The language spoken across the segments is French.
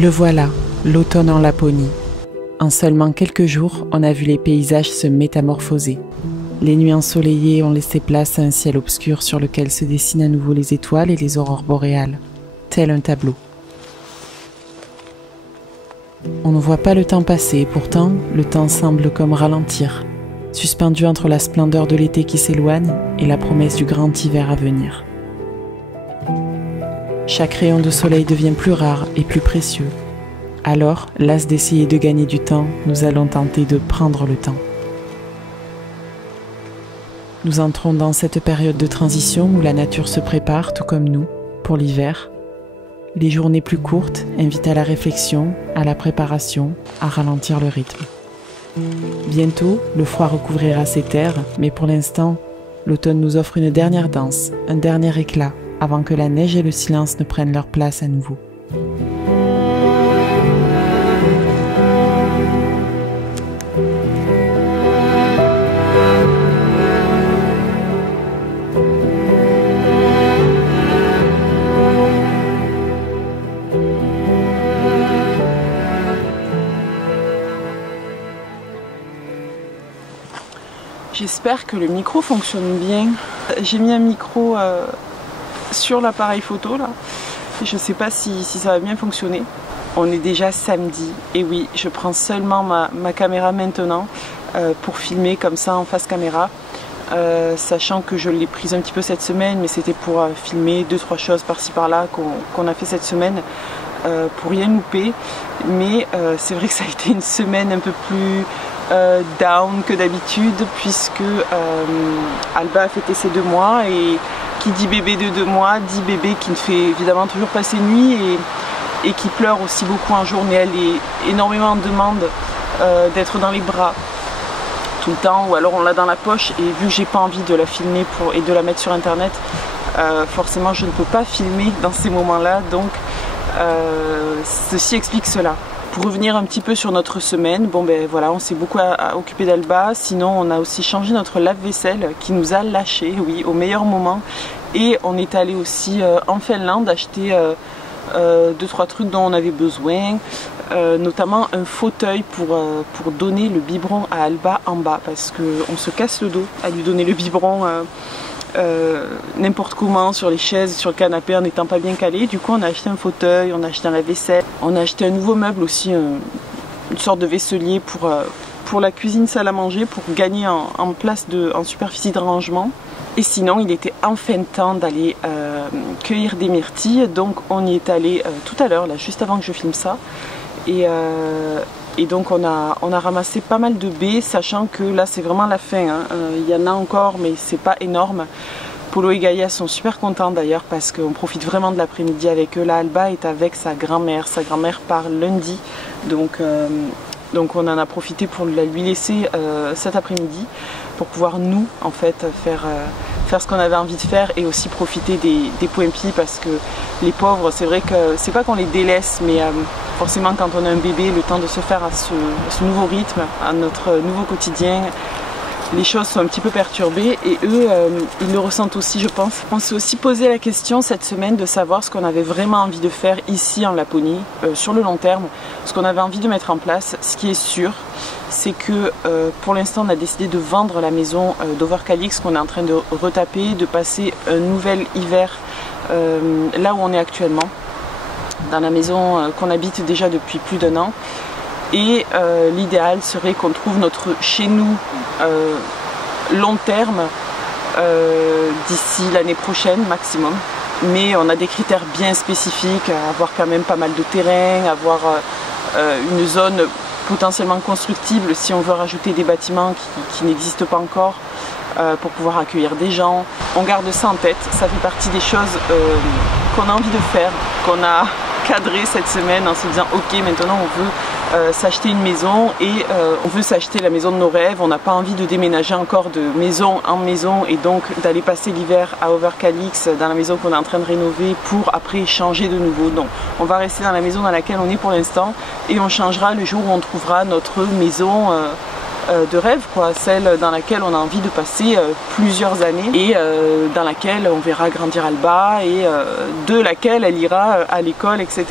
Le voilà, l'automne en Laponie. En seulement quelques jours, on a vu les paysages se métamorphoser. Les nuits ensoleillées ont laissé place à un ciel obscur sur lequel se dessinent à nouveau les étoiles et les aurores boréales, tel un tableau. On ne voit pas le temps passer, et pourtant, le temps semble comme ralentir, suspendu entre la splendeur de l'été qui s'éloigne et la promesse du grand hiver à venir. Chaque rayon de soleil devient plus rare et plus précieux. Alors, las d'essayer de gagner du temps, nous allons tenter de prendre le temps. Nous entrons dans cette période de transition où la nature se prépare, tout comme nous, pour l'hiver. Les journées plus courtes invitent à la réflexion, à la préparation, à ralentir le rythme. Bientôt, le froid recouvrira ces terres, mais pour l'instant, l'automne nous offre une dernière danse, un dernier éclat, avant que la neige et le silence ne prennent leur place à nouveau. J'espère que le micro fonctionne bien. J'ai mis un micro sur l'appareil photo là. Je ne sais pas si ça va bien fonctionner. On est déjà samedi et oui, je prends seulement ma caméra maintenant pour filmer comme ça en face caméra. Sachant que je l'ai prise un petit peu cette semaine, mais c'était pour filmer 2-3 choses par-ci par-là qu'on a fait cette semaine pour rien louper. Mais c'est vrai que ça a été une semaine un peu plus down que d'habitude, puisque Alba a fêté ses 2 mois, et qui dit bébé de 2 mois dit bébé qui ne fait évidemment toujours pas ses nuits et qui pleure aussi beaucoup en journée. Elle est énormément en demande d'être dans les bras tout le temps, ou alors on l'a dans la poche, et vu que j'ai pas envie de la filmer et de la mettre sur internet, forcément je ne peux pas filmer dans ces moments là, donc ceci explique cela. Pour revenir un petit peu sur notre semaine, bon ben voilà, on s'est beaucoup occupé d'Alba. Sinon on a aussi changé notre lave-vaisselle qui nous a lâché, oui, au meilleur moment. Et on est allé aussi en Finlande acheter 2-3 trucs dont on avait besoin, notamment un fauteuil pour donner le biberon à Alba en bas, parce qu'on se casse le dos à lui donner le biberon n'importe comment, sur les chaises, sur le canapé, en n'étant pas bien calé. Du coup on a acheté un fauteuil, on a acheté un lave-vaisselle, on a acheté un nouveau meuble aussi, une sorte de vaisselier pour la cuisine salle à manger, pour gagner en superficie de rangement. Et sinon il était enfin temps d'aller cueillir des myrtilles, donc on y est allé tout à l'heure, là juste avant que je filme ça. Et donc on a ramassé pas mal de baies, sachant que là c'est vraiment la fin, hein. Il y en a encore, mais c'est pas énorme. Polo et Gaïa sont super contents d'ailleurs, parce qu'on profite vraiment de l'après-midi avec eux. Là Alba est avec sa grand-mère part lundi, donc on en a profité pour lui laisser cet après-midi, pour pouvoir nous en fait faire ce qu'on avait envie de faire, et aussi profiter des Pouempis, parce que les pauvres, c'est vrai que c'est pas qu'on les délaisse, mais forcément quand on a un bébé, le temps de se faire à ce nouveau rythme, à notre nouveau quotidien, les choses sont un petit peu perturbées, et eux ils le ressentent aussi, je pense. On s'est aussi posé la question cette semaine de savoir ce qu'on avait vraiment envie de faire ici en Laponie, sur le long terme, ce qu'on avait envie de mettre en place. Ce qui est sûr, c'est que pour l'instant on a décidé de vendre la maison d'Overcalix qu'on est en train de retaper, de passer un nouvel hiver là où on est actuellement, dans la maison qu'on habite déjà depuis plus d'1 an. Et l'idéal serait qu'on trouve notre chez nous long terme d'ici l'année prochaine maximum. Mais on a des critères bien spécifiques, avoir quand même pas mal de terrain, avoir une zone potentiellement constructible si on veut rajouter des bâtiments qui n'existent pas encore, pour pouvoir accueillir des gens. On garde ça en tête, ça fait partie des choses qu'on a envie de faire, qu'on a cadré cette semaine en se disant ok, maintenant on veut s'acheter une maison, et on veut s'acheter la maison de nos rêves. On n'a pas envie de déménager encore de maison en maison, et donc d'aller passer l'hiver à Overcalix dans la maison qu'on est en train de rénover, pour après changer de nouveau. Donc on va rester dans la maison dans laquelle on est pour l'instant, et on changera le jour où on trouvera notre maison de rêve, quoi, celle dans laquelle on a envie de passer plusieurs années et dans laquelle on verra grandir Alba et de laquelle elle ira à l'école, etc.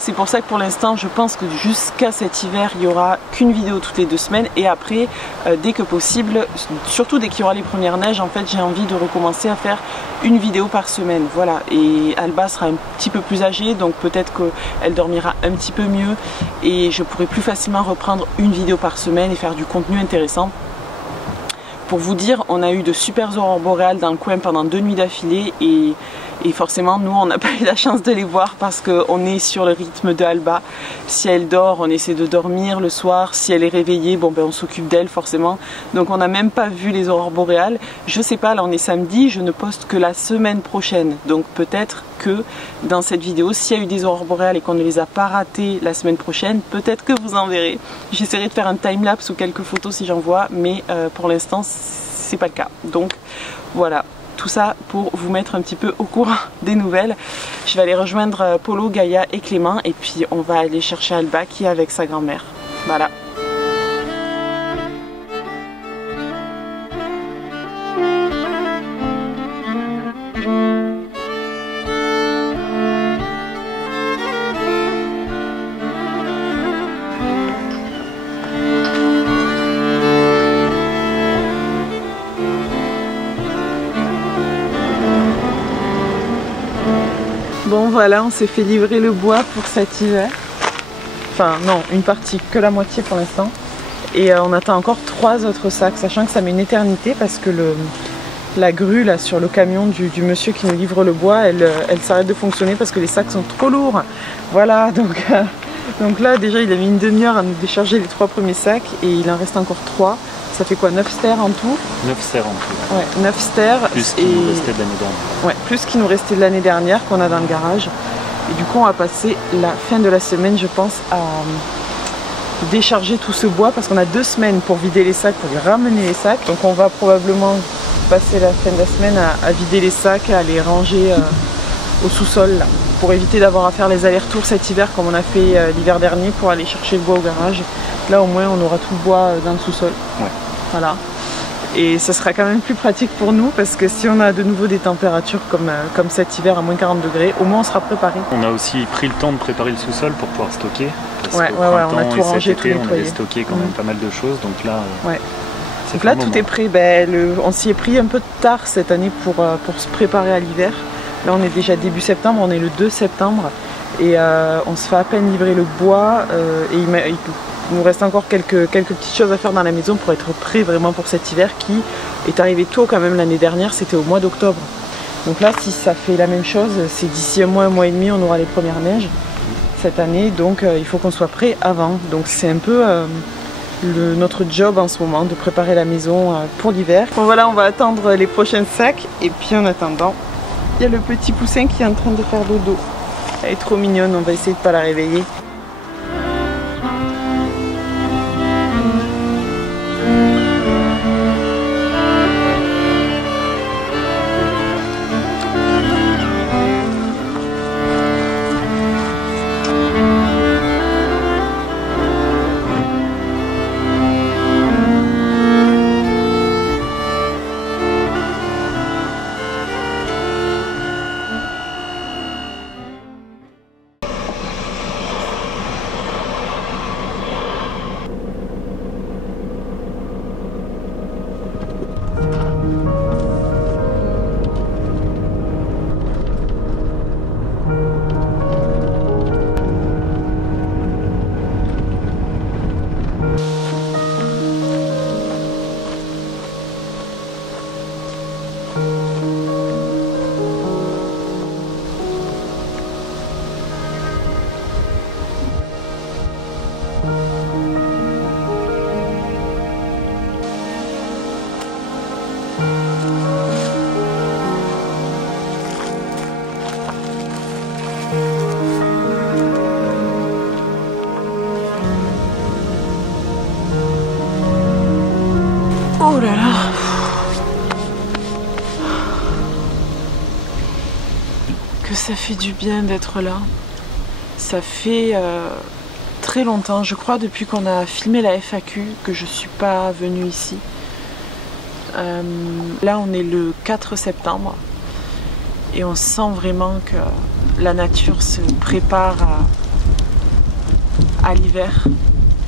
C'est pour ça que pour l'instant je pense que jusqu'à cet hiver il n'y aura qu'une vidéo toutes les 2 semaines et après dès que possible, surtout dès qu'il y aura les premières neiges, en fait j'ai envie de recommencer à faire une vidéo par semaine, voilà. Et Alba sera un petit peu plus âgée, donc peut-être qu'elle dormira un petit peu mieux et je pourrai plus facilement reprendre une vidéo par semaine et faire du contenu intéressant. Pour vous dire, on a eu de super aurores boréales dans le coin pendant 2 nuits d'affilée et forcément nous on n'a pas eu la chance de les voir parce qu'on est sur le rythme de Alba. Si elle dort, on essaie de dormir le soir, si elle est réveillée, bon ben on s'occupe d'elle forcément. Donc on n'a même pas vu les aurores boréales. Je sais pas, là on est samedi, je ne poste que la semaine prochaine. Donc peut-être que dans cette vidéo, s'il y a eu des aurores boréales et qu'on ne les a pas ratées la semaine prochaine, peut-être que vous en verrez. J'essaierai de faire un timelapse ou quelques photos si j'en vois, mais pour l'instant c'est pas le cas. Donc voilà. Tout ça pour vous mettre un petit peu au courant des nouvelles. Je vais aller rejoindre Polo, Gaïa et Clément et puis on va aller chercher Alba qui est avec sa grand-mère. Voilà. Bon voilà, on s'est fait livrer le bois pour cet hiver. Enfin non, une partie, que la moitié pour l'instant. Et on attend encore 3 autres sacs, sachant que ça met une éternité parce que la grue là sur le camion du monsieur qui nous livre le bois, elle s'arrête de fonctionner parce que les sacs sont trop lourds. Voilà, donc là déjà il a mis une demi-heure à nous décharger les 3 premiers sacs et il en reste encore 3. Ça fait quoi, 9 stères en tout? 9 stères en tout. Ouais, 9 stères. Plus ce qui nous restait de l'année dernière. Ouais, plus ce qui nous restait de l'année dernière qu'on a dans le garage. Et du coup on va passer la fin de la semaine je pense à décharger tout ce bois parce qu'on a 2 semaines pour vider les sacs, pour lui ramener les sacs. Donc on va probablement passer la fin de la semaine à vider les sacs, à les ranger au sous-sol là, pour éviter d'avoir à faire les allers-retours cet hiver comme on a fait l'hiver dernier pour aller chercher le bois au garage. Là au moins on aura tout le bois dans le sous-sol. Ouais. Voilà. Et ça sera quand même plus pratique pour nous parce que si on a de nouveau des températures comme cet hiver à moins 40 degrés, au moins on sera préparé. On a aussi pris le temps de préparer le sous-sol pour pouvoir stocker. Parce ouais, on a tout rangé, tout nettoyé. On avait stocké quand même pas mal de choses, donc là... Ouais. Donc là tout est prêt. On s'y est pris un peu tard cette année pour se préparer à l'hiver. Là on est déjà début septembre, on est le 2 septembre et on se fait à peine livrer le bois et il nous reste encore quelques petites choses à faire dans la maison pour être prêt vraiment pour cet hiver qui est arrivé tôt quand même l'année dernière, c'était au mois d'octobre. Donc là si ça fait la même chose, c'est d'ici un mois et demi on aura les premières neiges cette année, donc il faut qu'on soit prêt avant. Donc c'est un peu notre job en ce moment de préparer la maison pour l'hiver. Bon voilà, on va attendre les prochains sacs et puis en attendant, il y a le petit poussin qui est en train de faire dodo. Elle est trop mignonne, on va essayer de pas la réveiller. Oh là là. Que ça fait du bien d'être là. Ça fait très longtemps, je crois depuis qu'on a filmé la FAQ, que je suis pas venue ici. Là on est le 4 septembre et on sent vraiment que la nature se prépare à l'hiver.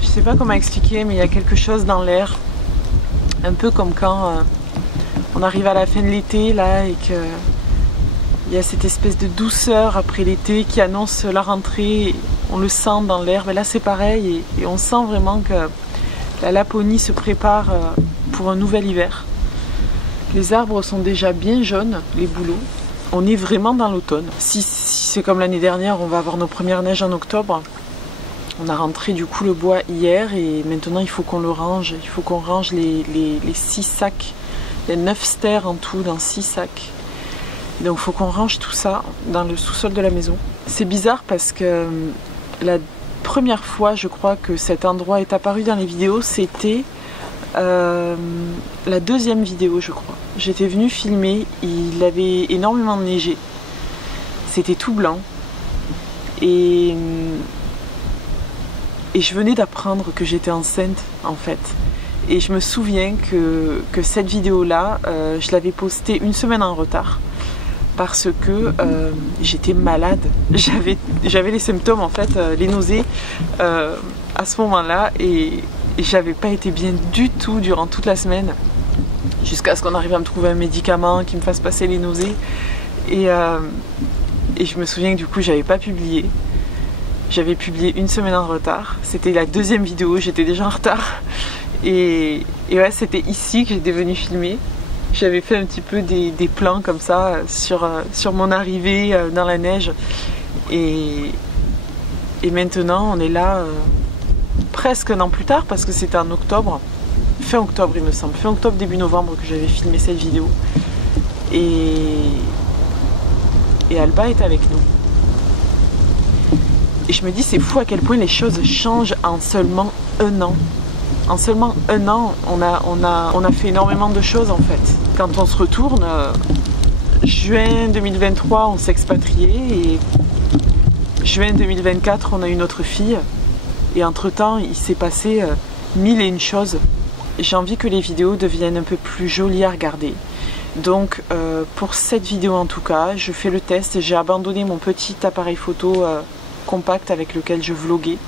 Je sais pas comment expliquer, mais il y a quelque chose dans l'air, un peu comme quand on arrive à la fin de l'été là et que il y a cette espèce de douceur après l'été qui annonce la rentrée. On le sent dans l'air, mais là c'est pareil et on sent vraiment que la Laponie se prépare pour un nouvel hiver. Les arbres sont déjà bien jaunes, les bouleaux. On est vraiment dans l'automne. Si c'est comme l'année dernière, on va avoir nos premières neiges en octobre. On a rentré du coup le bois hier et maintenant il faut qu'on le range. Il faut qu'on range les 6 sacs. Il y a 9 stères en tout dans 6 sacs. Donc il faut qu'on range tout ça dans le sous-sol de la maison. C'est bizarre parce que la première fois, je crois, que cet endroit est apparu dans les vidéos, c'était la deuxième vidéo, je crois. J'étais venue filmer, il avait énormément neigé. C'était tout blanc. Et je venais d'apprendre que j'étais enceinte, en fait. Et je me souviens que cette vidéo-là, je l'avais postée une semaine en retard. Parce que j'étais malade. J'avais les symptômes, en fait, les nausées à ce moment-là. Et j'avais pas été bien du tout durant toute la semaine. Jusqu'à ce qu'on arrive à me trouver un médicament qui me fasse passer les nausées. Et je me souviens que du coup, j'avais pas publié. J'avais publié une semaine en retard. C'était la deuxième vidéo, j'étais déjà en retard. Et ouais, c'était ici que j'étais venue filmer. J'avais fait un petit peu des plans comme ça sur mon arrivée dans la neige. Et maintenant, on est là presque un an plus tard parce que c'était en octobre. Fin octobre, il me semble. Fin octobre, début novembre que j'avais filmé cette vidéo. Et Alba est avec nous. Et je me dis, c'est fou à quel point les choses changent en seulement un an. En seulement un an, on a fait énormément de choses en fait. Quand on se retourne, juin 2023, on s'est expatrié et juin 2024, on a eu notre fille. Et entre-temps, il s'est passé 1001 choses. J'ai envie que les vidéos deviennent un peu plus jolies à regarder. Donc pour cette vidéo en tout cas, je fais le test. J'ai abandonné mon petit appareil photo compact avec lequel je vloguais.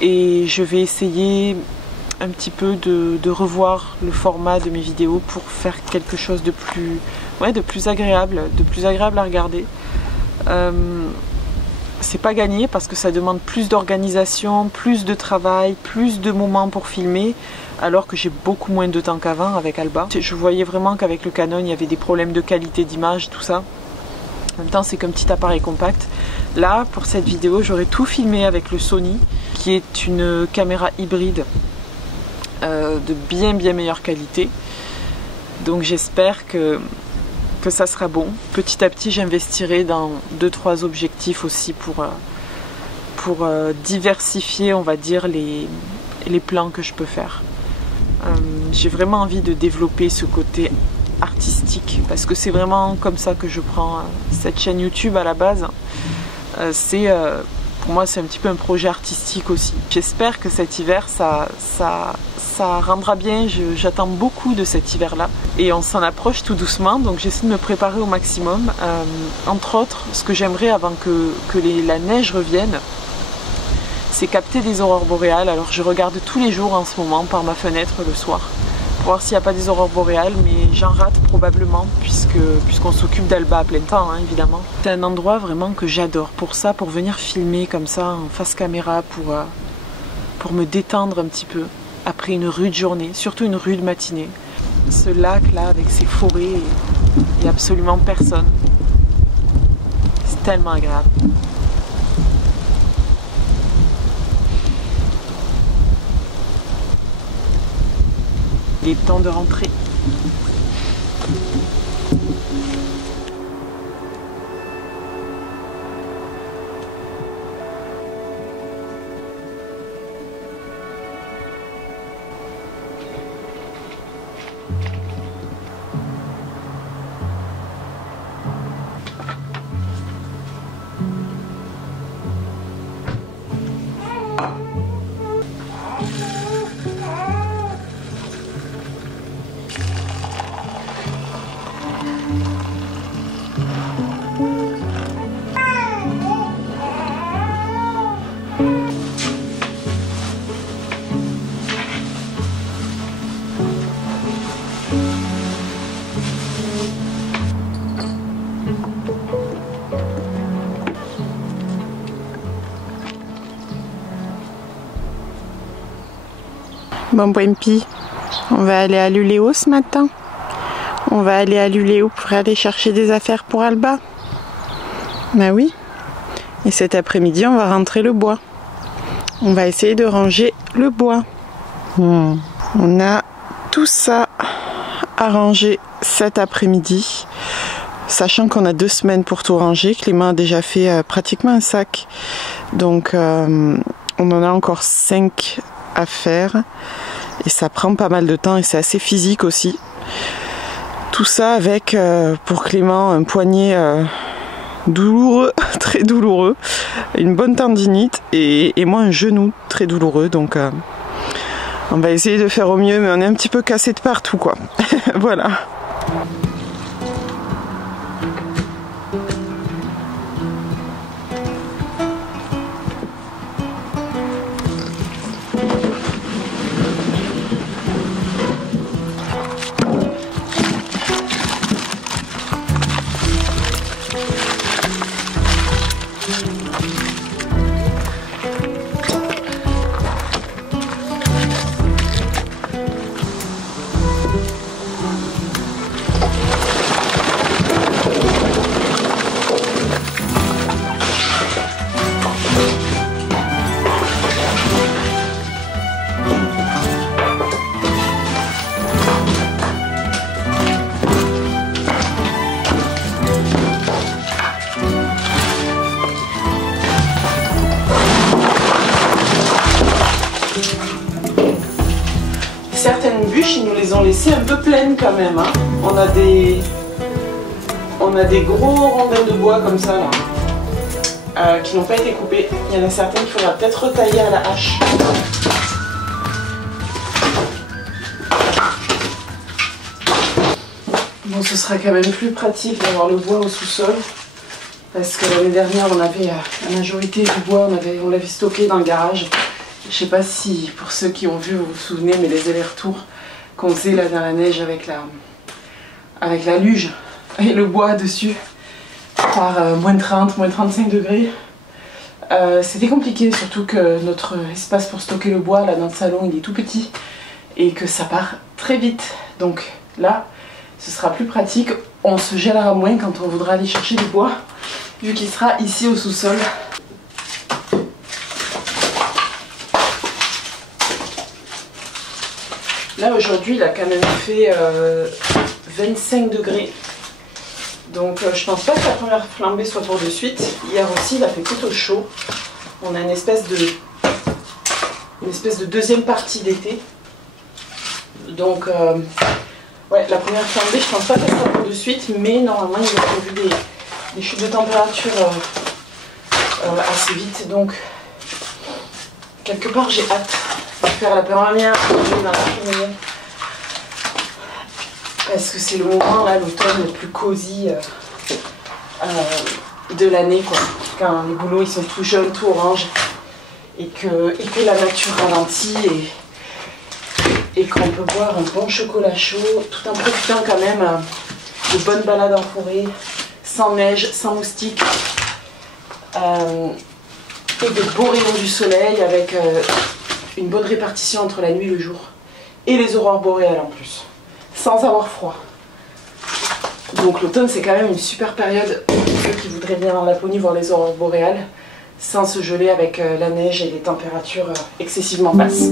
Et je vais essayer un petit peu de revoir le format de mes vidéos pour faire quelque chose de plus, de plus agréable à regarder. C'est pas gagné parce que ça demande plus d'organisation, plus de travail, plus de moments pour filmer, alors que j'ai beaucoup moins de temps qu'avant avec Alba. Je voyais vraiment qu'avec le Canon, il y avait des problèmes de qualité d'image, tout ça. En même temps, c'est qu'un petit appareil compact. Là, pour cette vidéo, j'aurais tout filmé avec le Sony, qui est une caméra hybride de bien meilleure qualité. Donc j'espère que ça sera bon. Petit à petit, j'investirai dans 2-3 objectifs aussi pour diversifier, on va dire, les plans que je peux faire. J'ai vraiment envie de développer ce côté artistique parce que c'est vraiment comme ça que je prends cette chaîne YouTube à la base. Pour moi, c'est un petit peu un projet artistique aussi. J'espère que cet hiver, ça rendra bien. J'attends beaucoup de cet hiver-là. Et on s'en approche tout doucement, donc j'essaie de me préparer au maximum. Entre autres, ce que j'aimerais avant que la neige revienne, c'est capter des aurores boréales. Alors je regarde tous les jours en ce moment par ma fenêtre le soir, pour voir s'il n'y a pas des aurores boréales, mais j'en rate probablement puisqu'on s'occupe d'Alba à plein temps, hein, évidemment. C'est un endroit vraiment que j'adore pour ça, pour venir filmer comme ça en face caméra, pour me détendre un petit peu après une rude journée, surtout une rude matinée. Ce lac là avec ses forêts, il n'y a absolument personne. C'est tellement agréable. Il est temps de rentrer. Bon, Wempi, on va aller à Luléo ce matin. On va aller à Luléo pour aller chercher des affaires pour Alba. Bah oui. Et cet après-midi, on va rentrer le bois. On va essayer de ranger le bois. On a tout ça à ranger cet après-midi. Sachant qu'on a 2 semaines pour tout ranger. Clément a déjà fait pratiquement un sac. Donc on en a encore 5 à faire. Et ça prend pas mal de temps et c'est assez physique aussi. Tout ça avec, pour Clément, un poignet douloureux, très douloureux, une bonne tendinite et moi un genou très douloureux. Donc on va essayer de faire au mieux, mais on est un petit peu cassé de partout, quoi. Voilà. Certaines bûches, ils nous les ont laissées un peu pleines quand même. Hein. On a des gros rondins de bois comme ça là, qui n'ont pas été coupés. Il y en a certaines qu'il faudra peut-être retailler à la hache. Bon, ce sera quand même plus pratique d'avoir le bois au sous-sol. Parce que l'année dernière, on avait la majorité du bois, on l'avait stocké dans le garage. Je sais pas si, pour ceux qui ont vu, vous vous souvenez, mais les allers-retours qu'on faisait là dans la neige avec la luge et le bois dessus par moins 30, moins 35 degrés. C'était compliqué, surtout que notre espace pour stocker le bois là dans le salon, il est tout petit et que ça part très vite. Donc là, ce sera plus pratique. On se gênera moins quand on voudra aller chercher du bois, vu qu'il sera ici au sous-sol. Là aujourd'hui il a quand même fait 25 degrés, donc je pense pas que la première flambée soit pour de suite. Hier aussi il a fait plutôt chaud. On a une espèce de deuxième partie d'été, donc ouais, la première flambée je pense pas qu'elle sera pour de suite, mais normalement il a prévu des chutes de température assez vite, donc quelque part j'ai hâte de faire la première dans la cheminée, parce que c'est le moment là, l'automne le plus cosy de l'année, quoi. Quand les bouleaux ils sont tout jaunes, tout orange, et que la nature ralentit et qu'on peut boire un bon chocolat chaud tout en profitant quand même de bonnes balades en forêt, sans neige, sans moustiques, et de beaux rayons du soleil avec une bonne répartition entre la nuit et le jour, et les aurores boréales en plus, sans avoir froid. Donc l'automne c'est quand même une super période pour ceux qui voudraient venir en Laponie voir les aurores boréales, sans se geler avec la neige et les températures excessivement basses.